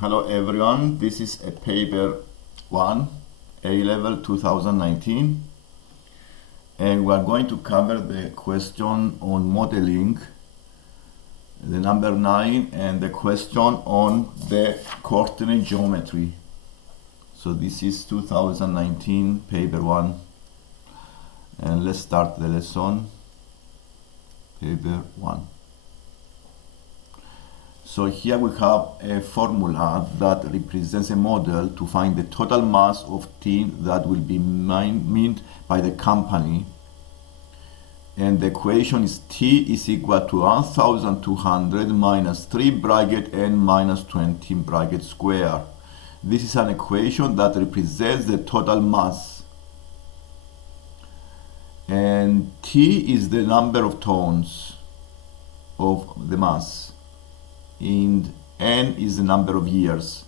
Hello everyone, this is a paper 1, A-Level 2019, and we are going to cover the question on modeling, the number 9, and the question on the coordinate geometry. So this is 2019 paper 1, and let's start the lesson. Paper 1. So here we have a formula that represents a model to find the total mass of tin that will be mined by the company. And the equation is T is equal to 1200 minus 3 bracket n minus 20 bracket square. This is an equation that represents the total mass. And T is the number of tons of the mass. And n is the number of years.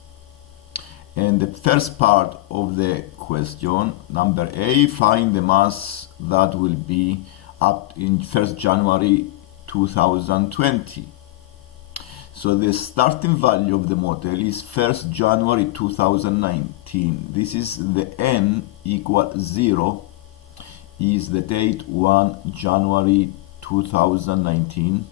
And the first part of the question, number A, find the mass that will be up in 1st January 2020. So the starting value of the model is 1st January 2019. This is the n equal 0, is the date 1 January 2019.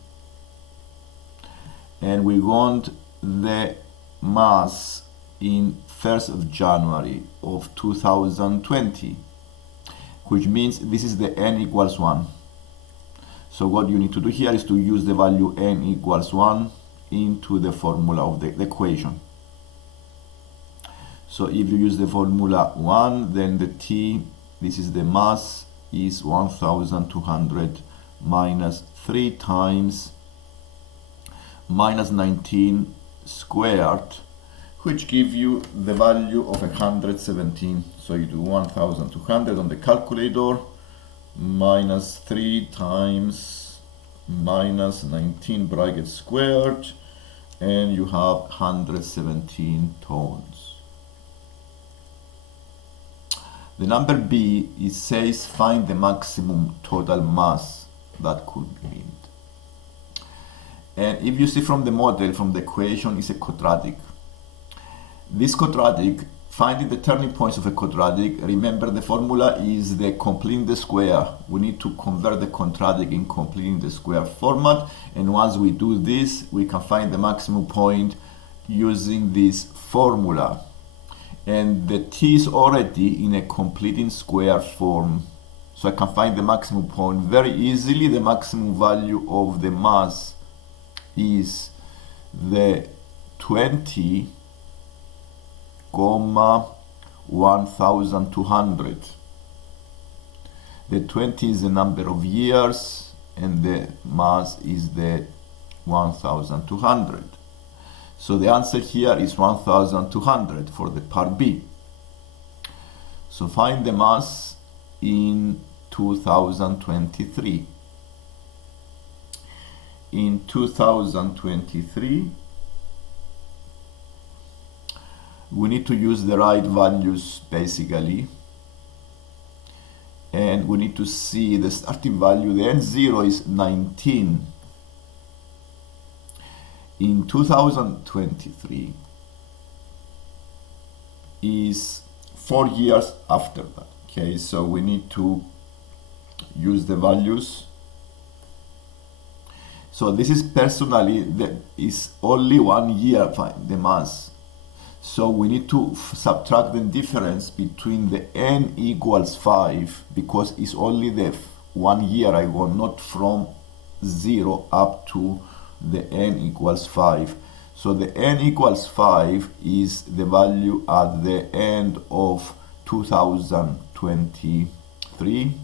And we want the mass in 1st of January of 2020, which means this is the n equals 1. So what you need to do here is to use the value n equals 1 into the formula of the equation. So if you use the formula 1, then the T, this is the mass, is 1200 minus 3 times minus 19 squared, which give you the value of 117. So you do 1200 on the calculator minus 3 times minus 19 bracket squared, and you have 117 tons. The number B, it says find the maximum total mass that could be mined. And if you see from the model, from the equation, is a quadratic. This quadratic, finding the turning points of a quadratic, remember the formula is the completing the square. We need to convert the quadratic in completing the square format, and once we do this, we can find the maximum point using this formula. And the T is already in a completing square form, so I can find the maximum point very easily. The maximum value of the mass is the 20, 1200. The 20 is the number of years and the mass is the 1200. So the answer here is 1200 for the part B. So find the mass in 2023. In 2023, we need to use the right values basically, and we need to see the starting value. The n0 is 19. In 2023 is 4 years after that. Okay, so we need to use the values. So this is personally, is only 1 year, find the mass. So we need to subtract the difference between the n equals 5, because it's only the 1 year I want, not from 0 up to the n equals 5. So the n equals 5 is the value at the end of 2023,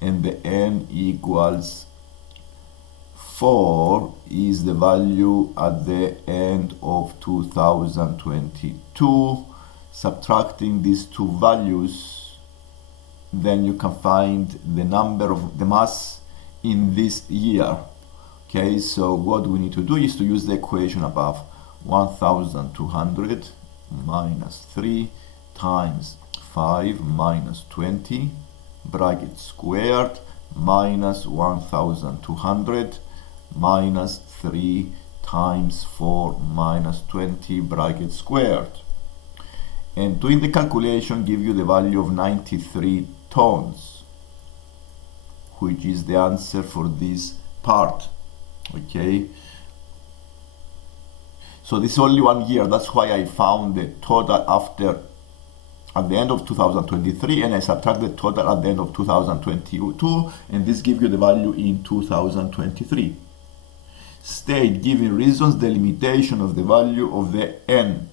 and the n equals 4 is the value at the end of 2022. Subtracting these two values, then you can find the number of the mass in this year. Okay, so what we need to do is to use the equation above. 1200 minus 3 times 5 minus 20 bracket squared minus 1200 minus 3 times 4 minus 20 bracket squared. And doing the calculation give you the value of 93 tons, which is the answer for this part. Okay, so this is only 1 year, that's why I found the total at the end of 2023, and I subtract the total at the end of 2022, and this gives you the value in 2023. State, giving reasons, the limitation of the value of the n.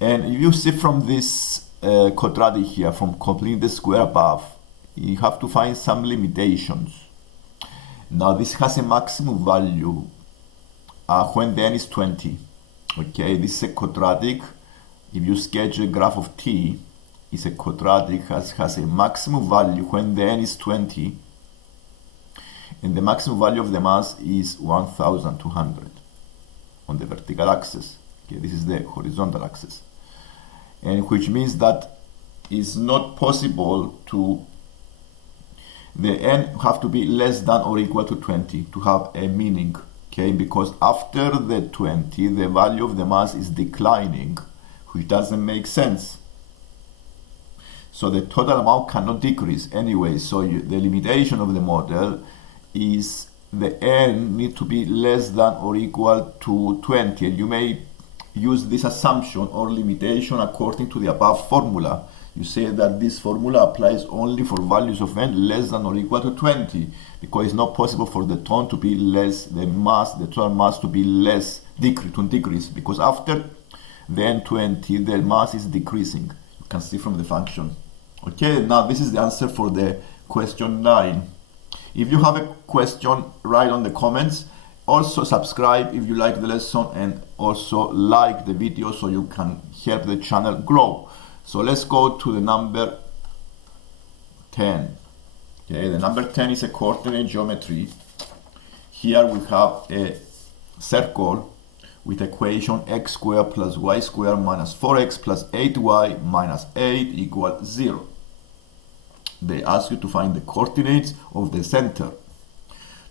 And if you see from this quadratic here, from completing the square above, you have to find some limitations. Now this has a maximum value when the n is 20. Okay, this is a quadratic. If you sketch a graph of t, it's a quadratic, has a maximum value when the n is 20, and the maximum value of the mass is 1200 on the vertical axis. Okay, this is the horizontal axis, and which means that it's not possible to, the n have to be less than or equal to 20 to have a meaning. Okay, because after the 20, the value of the mass is declining, which doesn't make sense. So the total amount cannot decrease anyway. So the limitation of the model is the n need to be less than or equal to 20. And you may use this assumption or limitation according to the above formula. You say that this formula applies only for values of n less than or equal to 20, because it's not possible for the ton to be less, the total mass to be less, to decrease, because after the n20, the mass is decreasing. You can see from the function. Okay, now this is the answer for the question 9. If you have a question, write on the comments. Also subscribe if you like the lesson, and also like the video so you can help the channel grow. So let's go to the number 10. Okay, the number 10 is a coordinate geometry. Here we have a circle with equation x squared plus y squared minus 4x plus 8y minus 8 equals 0. They ask you to find the coordinates of the center.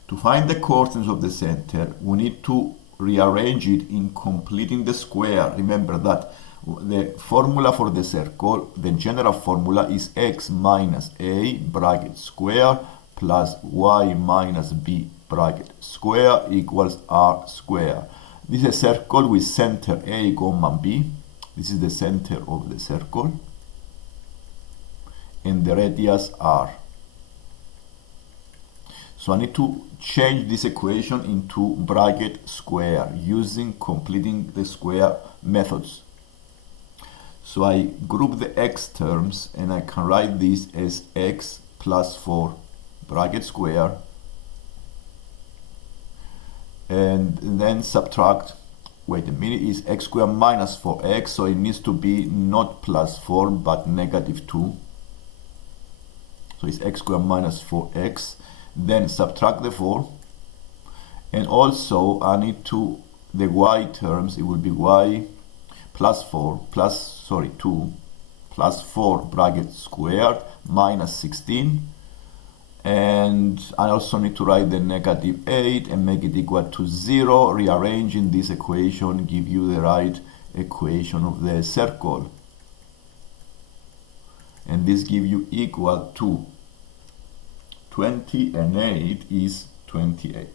To find the coordinates of the center, we need to rearrange it in completing the square. Remember that the formula for the circle, the general formula is x minus a bracket square plus y minus b bracket square equals r square. This is a circle with center a, b. This is the center of the circle, and the radius r. So I need to change this equation into bracket square using completing the square methods. So I group the x terms, and I can write this as x plus 4 bracket square, and then subtract, wait a minute, is x squared minus 4x, so it needs to be not plus 4 but negative 2. So it's x squared minus 4x, then subtract the 4, and also I need to, the y terms, it will be y plus 4 plus 2 plus 4 bracket squared minus 16, and I also need to write the negative 8 and make it equal to 0. Rearranging this equation give you the right equation of the circle, and this give you equal to 20 and 8 is 28.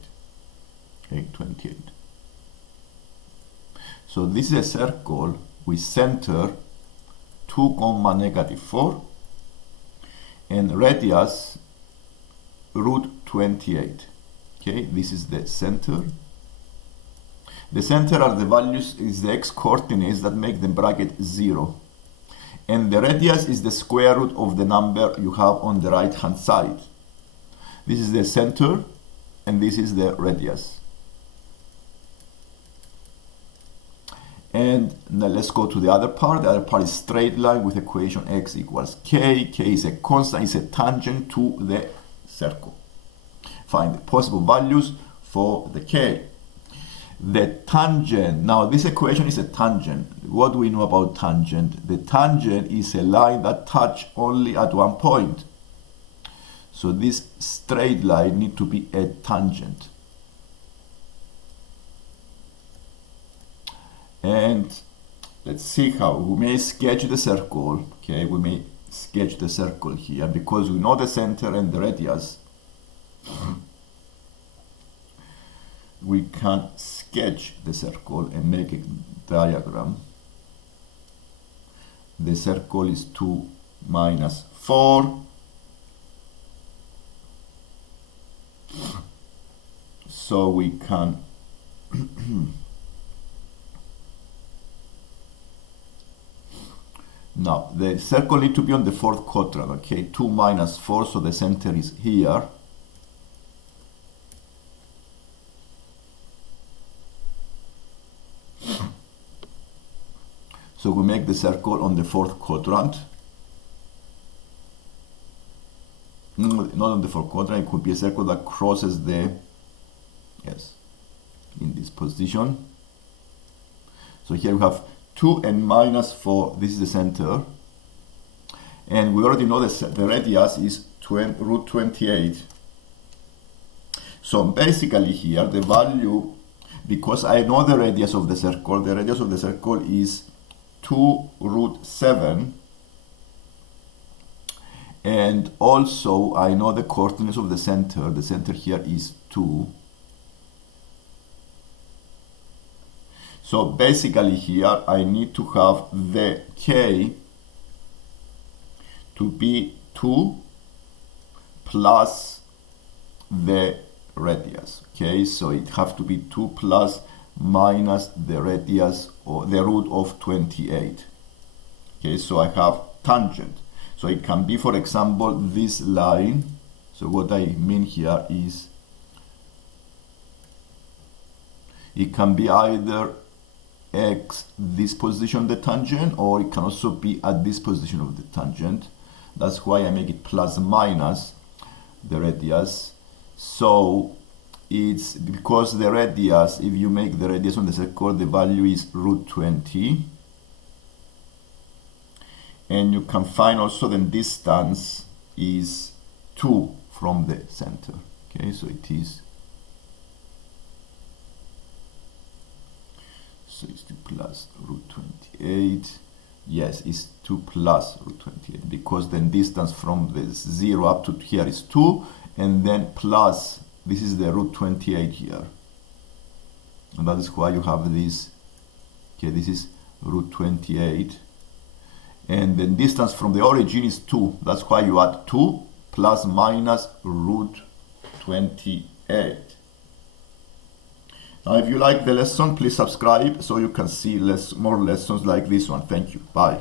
Okay, 28. So this is a circle with center 2, negative 4, and radius root 28. Okay, this is the center. The center are the values, is the x coordinates that make the bracket 0. And the radius is the square root of the number you have on the right hand side. This is the center, and this is the radius. And now let's go to the other part. The other part is straight line with equation x equals k. K is a constant, is a tangent to the circle. Find the possible values for the k. The tangent, now this equation is a tangent. What do we know about tangent? The tangent is a line that touches only at one point. So this straight line needs to be a tangent. And let's see how we may sketch the circle. Okay, we may sketch the circle here because we know the center and the radius. We can sketch the circle and make a diagram. The circle is 2 minus 4. So we can now the circle needs to be on the fourth quadrant. Okay, 2 minus 4, so the center is here. So we make the circle on the fourth quadrant. Not on the fourth quadrant, it could be a circle that crosses the, yes, in this position. So here we have 2 and minus 4, this is the center. And we already know that the radius is root 28. So basically here, the value, because I know the radius of the circle is 2 root 7. And also I know the coordinates of the center here is 2. So basically here I need to have the k to be 2 plus the radius. Okay, so it have to be 2 plus minus the radius or the root of 28. Okay, so I have tangent. So it can be, for example, this line. So what I mean here is it can be either x this position of the tangent, or it can also be at this position of the tangent. That's why I make it plus minus the radius. So it's because the radius, if you make the radius on the circle, the value is root 20. And you can find also the distance is 2 from the center. Okay, so it is, so it's 2 plus root 28. Yes, it's 2 plus root 28 because the distance from the 0 up to here is 2, and then plus, this is the root 28 here. And that is why you have this. Okay, this is root 28. And the distance from the origin is 2. That's why you add 2 plus minus root 28. Now, if you like the lesson, please subscribe so you can see more lessons like this one. Thank you. Bye.